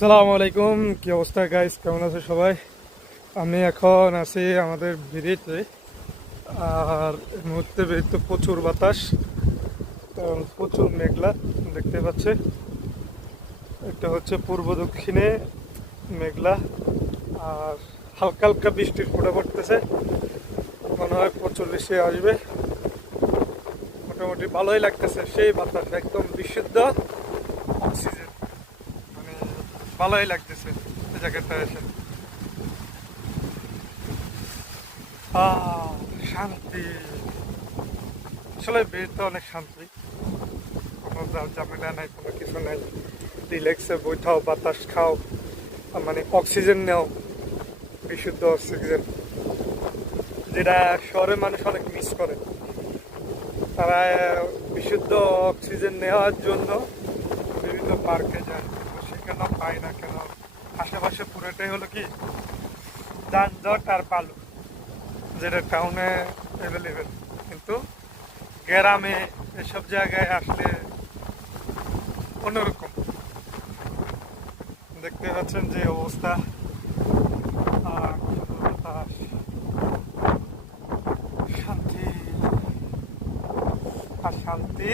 আসসালামু আলাইকুম, কি অবস্থা গাইস? কেমন আছে সবাই? আমি এখন আছি আমাদের বিড়িতে। আর এই মুহূর্তে বিড়িতে প্রচুর বাতাস, কারণ প্রচুর মেঘলা দেখতে পাচ্ছে। এটা হচ্ছে পূর্ব দক্ষিণে মেঘলা, আর হালকা হালকা বৃষ্টির ফোঁটা পড়তেছে। মনে হয় প্রচুর বৃষ্টি আসবে। মোটামুটি ভালোই লাগতেছে, সেই বাতাস একদম বিশুদ্ধ অক্সিজেন। মানে ভালোই লাগতেছে এই জায়গাটা এসে। আহ শান্তি। আসলে বেরতে অনেক শান্তি, কোনো ঝামেলা নাই, কোনো কিছু নাই। রিল্যাক্সে বইটাও, বাতাস খাও, মানে অক্সিজেন নেও, বিশুদ্ধ অক্সিজেন, যেটা শহরের মানুষ অনেক মিস করে। তারা বিশুদ্ধ অক্সিজেন নেওয়ার জন্য বিভিন্ন পার্কে যায়, কিন্তু সেখানেও পায় না কেন? আশেপাশে পুরোটাই হলো কি যানজট আর বালু, যেটা টাউনে অ্যাভেলেবেল। কিন্তু গ্রামে এসব জায়গায় আসলে অন্যরকম। দেখতে পাচ্ছেন যে অবস্থা। আর বাতাস, শান্তি আর শান্তি।